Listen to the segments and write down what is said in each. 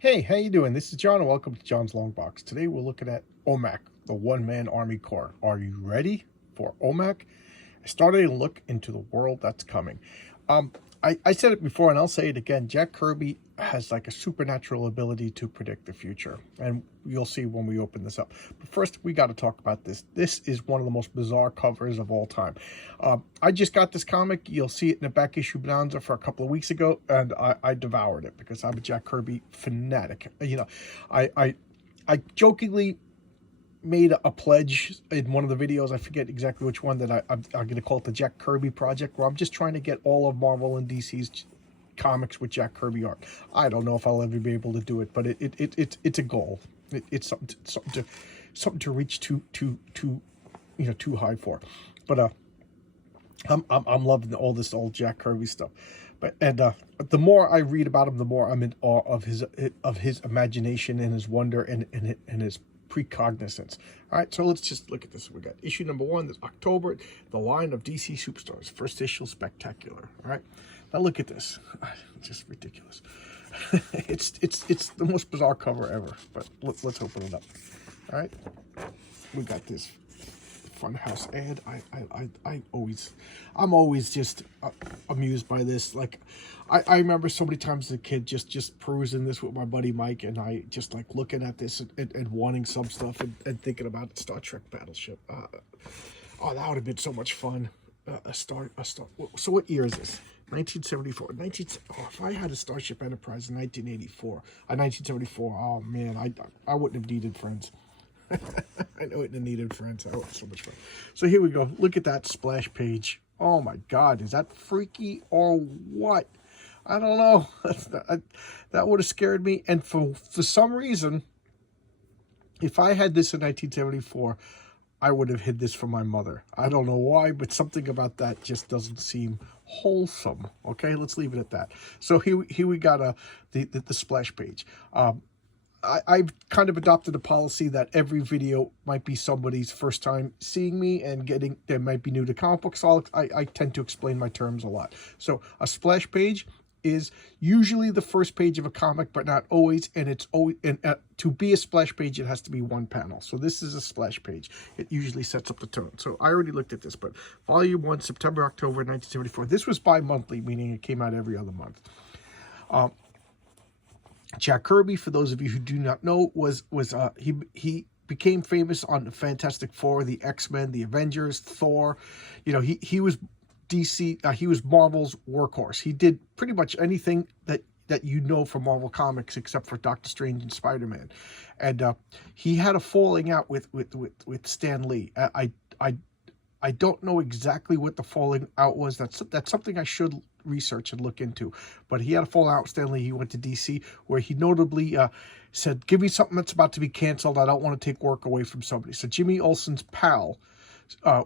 Hey, how you doing? This is John, and welcome to John's Long Box. Today we're looking at Omac, the one-man Army Corps. Are you ready for Omac? I started a look into the world that's coming. I said it before, and I'll say it again. Jack Kirby has like a supernatural ability to predict the future, and you'll see when we open this up. But first, we got to talk about this. This is one of the most bizarre covers of all time. I just got this comic. You'll see it in the back issue Bonanza for a couple of weeks ago, and I devoured it because I'm a Jack Kirby fanatic. I jokingly made a pledge in one of the videos. I forget exactly which one, that I'm going to call it the Jack Kirby Project, where I'm just trying to get all of Marvel and DC's comics with Jack Kirby art. I don't know if I'll ever be able to do it, but it's a goal. It's something to reach too high for. But I'm loving all this old Jack Kirby stuff. But the more I read about him, the more I'm in awe of his imagination and his wonder and his precognizance. All right, so let's just look at this. We got issue number 1. This October, the line of DC Superstars, first issue, spectacular. All right, now look at this. Just ridiculous. it's the most bizarre cover ever. But let's open it up. All right, we got this Funhouse ad. I'm always just amused by this. Like, I remember so many times as a kid just perusing this with my buddy Mike, and I just like looking at this and wanting some stuff and thinking about Star Trek Battleship. Oh, that would have been so much fun. A star. So what year is this? 1974. If I had a Starship Enterprise in 1974, oh man, I wouldn't have needed friends. I know it needed friends. Oh, so much fun. So here we go. Look at that splash page. Oh my God, is that freaky or what? I don't know. That would have scared me. And for some reason, if I had this in 1974, I would have hid this from my mother. I don't know why, but something about that just doesn't seem wholesome. Okay, let's leave it at that. So here we got the splash page. I've kind of adopted a policy that every video might be somebody's first time seeing me and they might be new to comic books. So I tend to explain my terms a lot. So a splash page is usually the first page of a comic, but not always. And it's always, to be a splash page, it has to be one panel. So this is a splash page. It usually sets up the tone. So I already looked at this, but volume 1, September, October, 1974. This was bi-monthly, meaning it came out every other month. Jack Kirby, for those of you who do not know, he became famous on the Fantastic Four, the X-Men, the Avengers, Thor. You know, he was DC. He was Marvel's workhorse. He did pretty much anything that you know from Marvel Comics, except for Doctor Strange and Spider-Man. And he had a falling out with Stan Lee. I don't know exactly what the falling out was. That's something I should research and look into. But he had a fallout with Stan Lee. He went to DC, where he notably said, give me something that's about to be canceled. I don't want to take work away from somebody. So Jimmy Olsen's Pal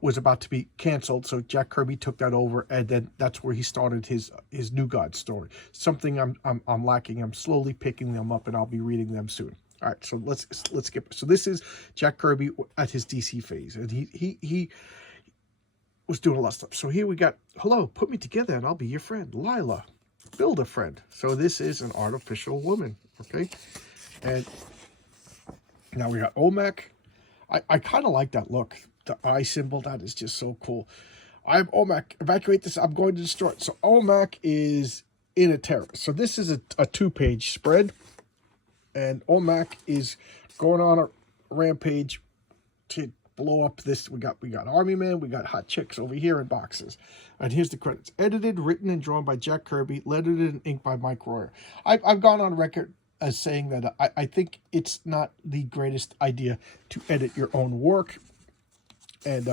was about to be canceled, so Jack Kirby took that over, and then that's where he started his New God story. Something I'm lacking. I'm slowly picking them up, and I'll be reading them soon. All right, so let's skip. So this is Jack Kirby at his DC phase, and he was doing a lot of stuff. So here we got, hello, put me together and I'll be your friend. Lila, build a friend. So this is an artificial woman, okay? And now we got Omac. I kind of like that look. The eye symbol, that is just so cool. I'm Omac. Evacuate this. I'm going to destroy it. So Omac is in a terror. So this is a 2-page spread. And Omac is going on a rampage to blow up this. We got Army Men, we got hot chicks over here in boxes. And here's the credits. Edited, written, and drawn by Jack Kirby. Lettered and inked by Mike Royer. I've gone on record as saying that I think it's not the greatest idea to edit your own work. And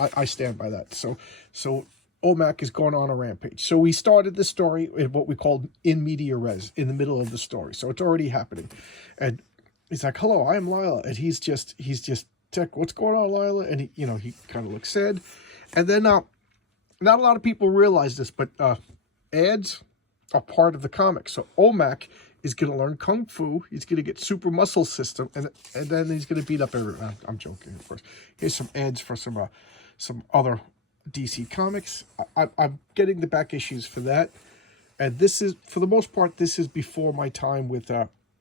I stand by that. So Omac is going on a rampage. So we started the story in what we called in media res, in the middle of the story. So it's already happening. And he's like, hello, I am Lila. And he's just Tech, what's going on, Lila? And he kind of looks sad. And then not a lot of people realize this, but ads are part of the comic. So Omac is going to learn Kung Fu. He's going to get super muscle system, and then he's going to beat up everyone. I'm joking, of course. Here's some ads for some other DC comics. I'm getting the back issues for that. And this is, for the most part, this is before my time with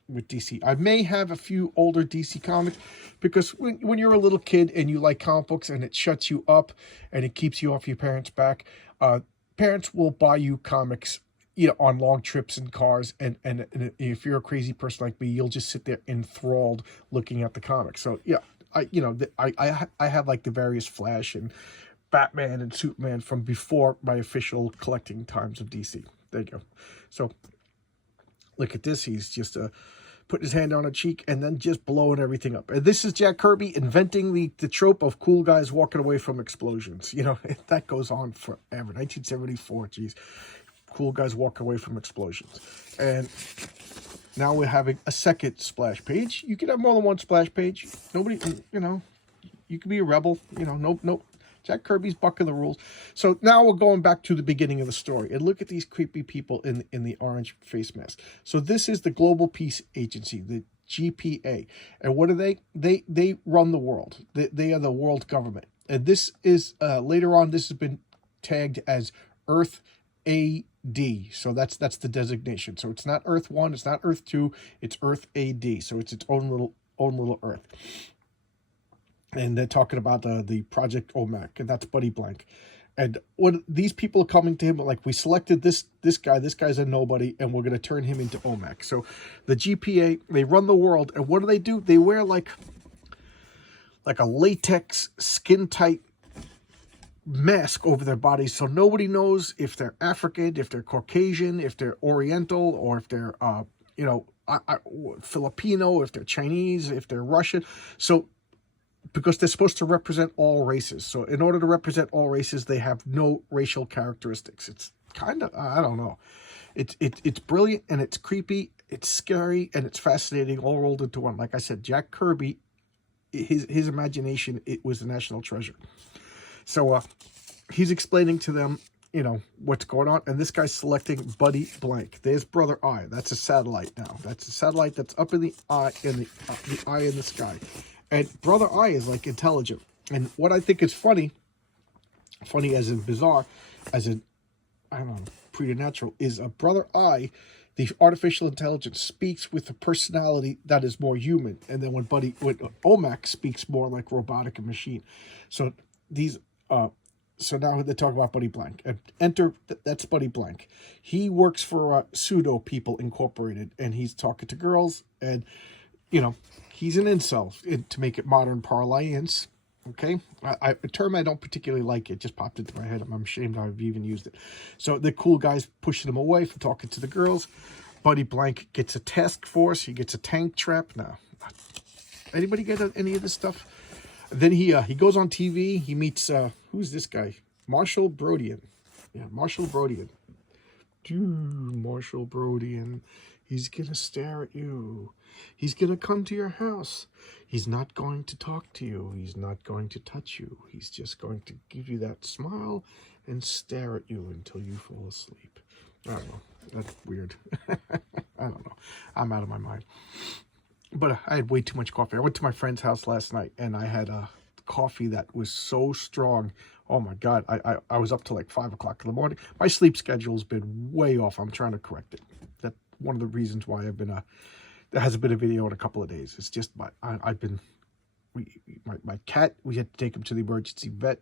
with DC. I may have a few older DC comics because when you're a little kid and you like comic books and it shuts you up and it keeps you off your parents' back, parents will buy you comics, on long trips in cars, and if you're a crazy person like me, you'll just sit there enthralled looking at the comics. So yeah, I have like the various Flash and Batman and Superman from before my official collecting times of DC. There you go. So look at this. He's just putting his hand on a cheek and then just blowing everything up. And this is Jack Kirby inventing the trope of cool guys walking away from explosions. That goes on forever. 1974, geez. Cool guys walk away from explosions. And now we're having a second splash page. You can have more than one splash page. Nobody, you can be a rebel. No. Jack Kirby's bucking the rules. So now we're going back to the beginning of the story. And look at these creepy people in the orange face mask. So this is the Global Peace Agency, the GPA. And what are they? They run the world. They are the world government. And this is, later on, this has been tagged as Earth AD. So that's the designation. So it's not Earth 1, it's not Earth 2, it's Earth AD. So it's its own little Earth. And they're talking about the Project Omac, and that's Buddy Blank. And when these people are coming to him, like, we selected this guy's a nobody, and we're going to turn him into Omac. So the GPA, they run the world, and what do? They wear like a latex, skin-tight mask over their bodies, so nobody knows if they're African, if they're Caucasian, if they're Oriental, or if they're, Filipino, if they're Chinese, if they're Russian. So because they're supposed to represent all races. So in order to represent all races, they have no racial characteristics. It's kind of, I don't know. It's brilliant, and it's creepy, it's scary, and it's fascinating, all rolled into one. Like I said, Jack Kirby, his imagination, it was a national treasure. So he's explaining to them, what's going on. And this guy's selecting Buddy Blank. There's Brother Eye. That's a satellite now. That's a satellite that's up in the eye, the eye in the sky. And Brother Eye is like intelligent. And what I think is funny as in bizarre, as in, I don't know, preternatural, is a Brother Eye, the artificial intelligence, speaks with a personality that is more human. And then when Omac speaks more like robotic and machine. So these, so now they talk about Buddy Blank. And that's Buddy Blank. He works for Pseudo People Incorporated, and he's talking to girls, and, he's an incel, to make it modern parlance. Okay, a term I don't particularly like. It just popped into my head. I'm ashamed I've even used it. So the cool guy's pushing him away from talking to the girls. Buddy Blank gets a task force. He gets a tank trap. Now, anybody get any of this stuff? Then he goes on TV. He meets who's this guy? Marshall Brodian. Yeah, Marshall Brodian. Marshall Brodian. He's gonna stare at you. He's gonna come to your house. He's not going to talk to you. He's not going to touch you. He's just going to give you that smile and stare at you until you fall asleep. I don't know. That's weird. I don't know. I'm out of my mind. But I had way too much coffee. I went to my friend's house last night, and I had a coffee that was so strong. Oh my God. I was up till like 5 o'clock in the morning. My sleep schedule's been way off. I'm trying to correct it. That's one of the reasons why I've been there hasn't been a video in a couple of days. It's just my cat, we had to take him to the emergency vet.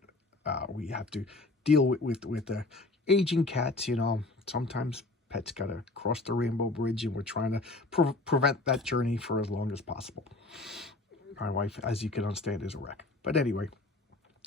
We have to deal with aging cats. Sometimes pets got to cross the rainbow bridge, and we're trying to prevent that journey for as long as possible. My wife, as you can understand, is a wreck. But anyway,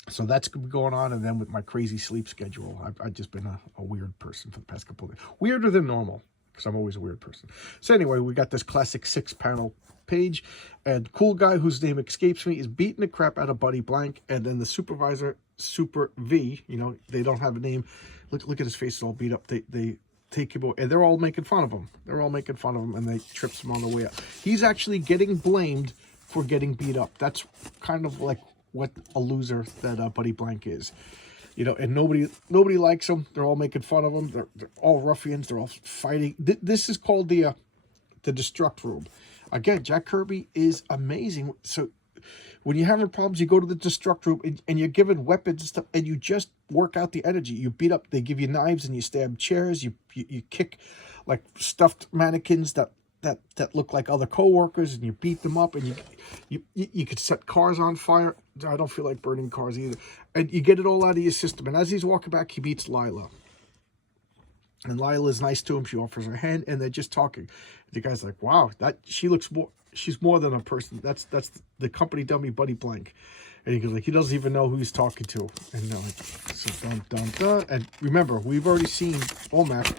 so that's going on. And then with my crazy sleep schedule, I've just been a weird person for the past couple of days. Weirder than normal, because I'm always a weird person. So anyway, we got this classic 6-panel page, and cool guy whose name escapes me is beating the crap out of Buddy Blank. And then the supervisor, Super V, they don't have a name. Look at his face, all beat up. They take him away, and they're all making fun of him. And they trips him on the way up. He's actually getting blamed for getting beat up. That's kind of like what a loser that Buddy Blank is. And nobody likes him. They're all making fun of him. They're all ruffians. They're all fighting. This is called the Destruct Room. Again, Jack Kirby is amazing. So when you're having problems, you go to the Destruct Room, and you're given weapons and stuff, and you just work out the energy. You beat up. They give you knives, and you stab chairs. You kick like stuffed mannequins that that look like other coworkers, and you beat them up, and you could set cars on fire. I don't feel like burning cars either. And you get it all out of your system. And as he's walking back, he meets Lila. And Lila's nice to him. She offers her hand, and they're just talking. The guy's like, wow, she's more than a person. That's the company dummy Buddy Blank. And he goes like, he doesn't even know who he's talking to. And they're like, so dun dun dun. And remember, we've already seen Omac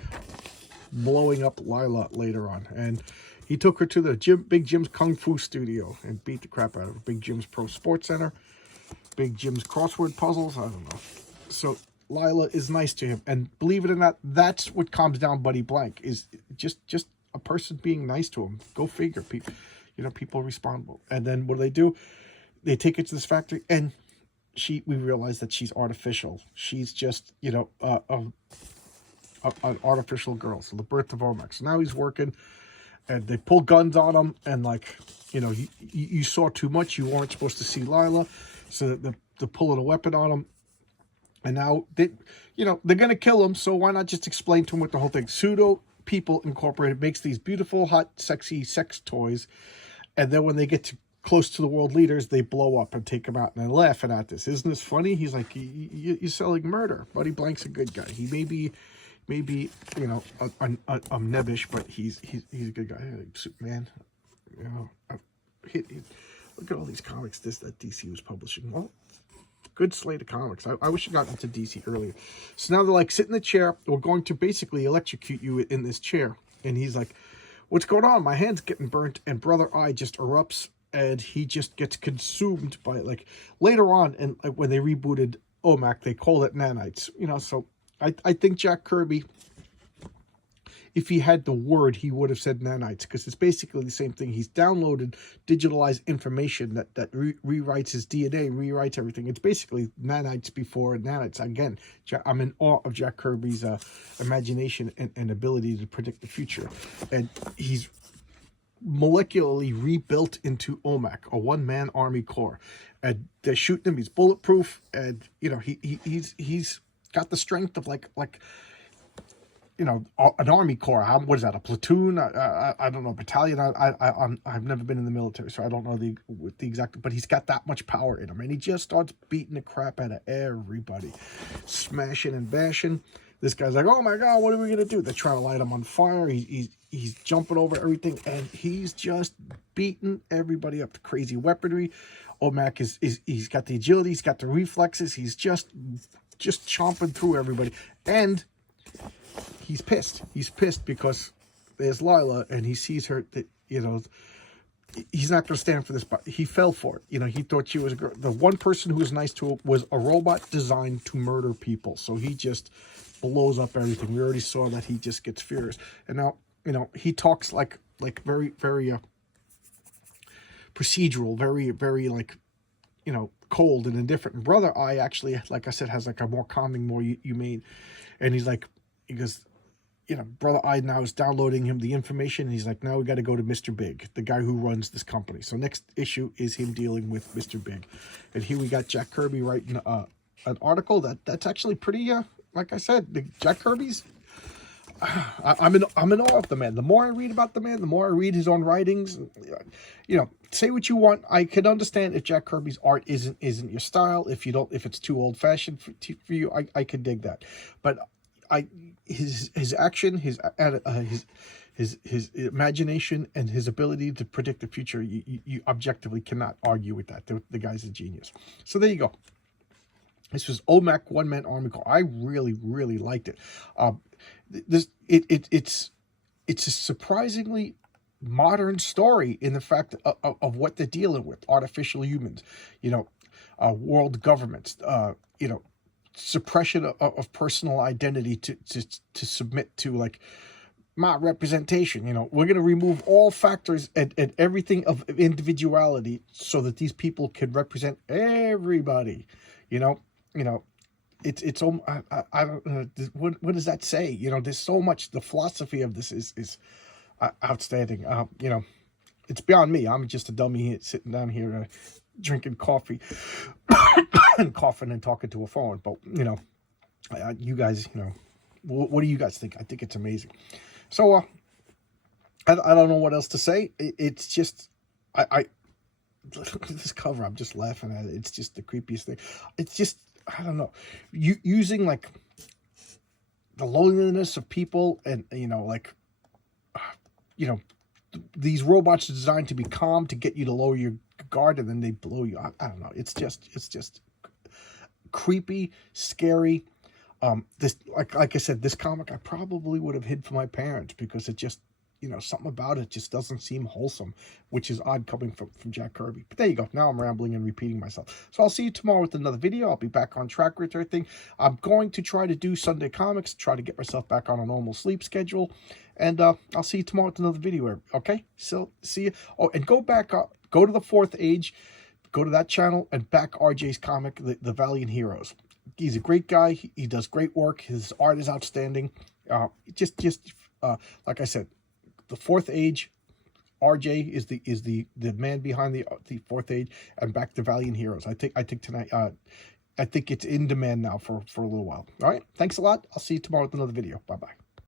blowing up Lila later on. And he took her to the Big Jim's Kung Fu studio and beat the crap out of her. Big Jim's Pro Sports Center. Big Jim's crossword puzzles. I don't know. So Lila is nice to him. And believe it or not, that's what calms down Buddy Blank, is just a person being nice to him. Go figure. People respond well. And then what do? They take it to this factory, and we realize that she's artificial. She's just, an artificial girl. So the birth of Omac. So now he's working, and they pull guns on him, and you saw too much. You weren't supposed to see Lila, so they're pulling a weapon on him. And now they're gonna kill him. So why not just explain to him what the whole thing? Pseudo People Incorporated makes these beautiful, hot, sexy sex toys, and then when they get close to the world leaders, they blow up and take them out. And they're laughing at this. Isn't this funny? He's like, you're selling murder. Buddy Blank's a good guy. He may be nebbish, but he's a good guy. Superman, look at all these comics that DC was publishing. Well, good slate of comics. I wish I got into DC earlier. So now they're like, sit in the chair. We're going to basically electrocute you in this chair. And he's like, what's going on? My hand's getting burnt. And Brother Eye just erupts, and he just gets consumed by it. Later on, and when they rebooted Omac, they called it nanites. So I think Jack Kirby, if he had the word, he would have said nanites, because it's basically the same thing. He's downloaded digitalized information that rewrites his DNA, rewrites everything. It's basically nanites before nanites. Again, I'm in awe of Jack Kirby's imagination and ability to predict the future. And he's molecularly rebuilt into Omac, a one-man army corps. And they're shooting him. He's bulletproof, and he's got the strength of like an army corps. What is that? A platoon? I don't know. Battalion. I've never been in the military, so I don't know the exact. But he's got that much power in him, and he just starts beating the crap out of everybody, smashing and bashing. This guy's like, oh my God, what are we gonna do? They're trying to light him on fire. He's jumping over everything, and he's just beating everybody up. The crazy weaponry. Omac he's got the agility. He's got the reflexes. He's just chomping through everybody, and he's pissed. He's pissed because there's Lila, and he sees her. He's not going to stand for this, but he fell for it. He thought she was a girl. The one person who was nice to him was a robot designed to murder people. So he just blows up everything. We already saw that he just gets furious. And now, he talks like very, very procedural, very, very cold and indifferent. And Brother Eye actually, like I said, has a more calming, more humane. And he goes, Brother Eye now is downloading him the information, and he's like, now we got to go to Mr. Big, the guy who runs this company. So next issue is him dealing with Mr. Big. And here we got Jack Kirby writing an article that's actually pretty, like I said, Jack Kirby's, I'm in awe of the man. The more I read about the man, the more I read his own writings. Say what you want. I can understand if Jack Kirby's art isn't your style. If it's too old fashioned for you, I could dig that. But his action, his imagination, and his ability to predict the future, you objectively cannot argue with that. The guy's a genius. So there you go. This was Omac One Man Army Corps. I really, really liked it. It's a surprisingly modern story in the fact of what they're dealing with: artificial humans, world governments, suppression of personal identity to submit to my representation. We're going to remove all factors and everything of individuality so that these people can represent everybody. It's I don't know, what does that say? There's so much. The philosophy of this is outstanding. It's beyond me. I'm just a dummy sitting down here drinking coffee and coughing and talking to a phone. But you guys, what do you guys think? I think it's amazing. So I don't know what else to say. It's just, I this cover, I'm just laughing at it. It's just the creepiest thing. It's just, I don't know, using like the loneliness of people, and like, these robots are designed to be calm, to get you to lower your guard, and then they blow you. I don't know. It's just creepy, scary. This, like I said, this comic I probably would have hid from my parents, because it just, something about it just doesn't seem wholesome, which is odd coming from Jack Kirby. But there you go. Now I'm rambling and repeating myself. So I'll see you tomorrow with another video. I'll be back on track with everything. I'm going to try to do Sunday comics, try to get myself back on a normal sleep schedule. And I'll see you tomorrow with another video. Okay? So see you. Oh, and go back up. Go to the Fourth Age. Go to that channel and back RJ's comic, The Valiant Heroes. He's a great guy. He does great work. His art is outstanding. Like I said, the Fourth Age, RJ is the man behind the Fourth Age, and back to Valiant Heroes. I think tonight. I think it's in demand now for a little while. All right. Thanks a lot. I'll see you tomorrow with another video. Bye bye.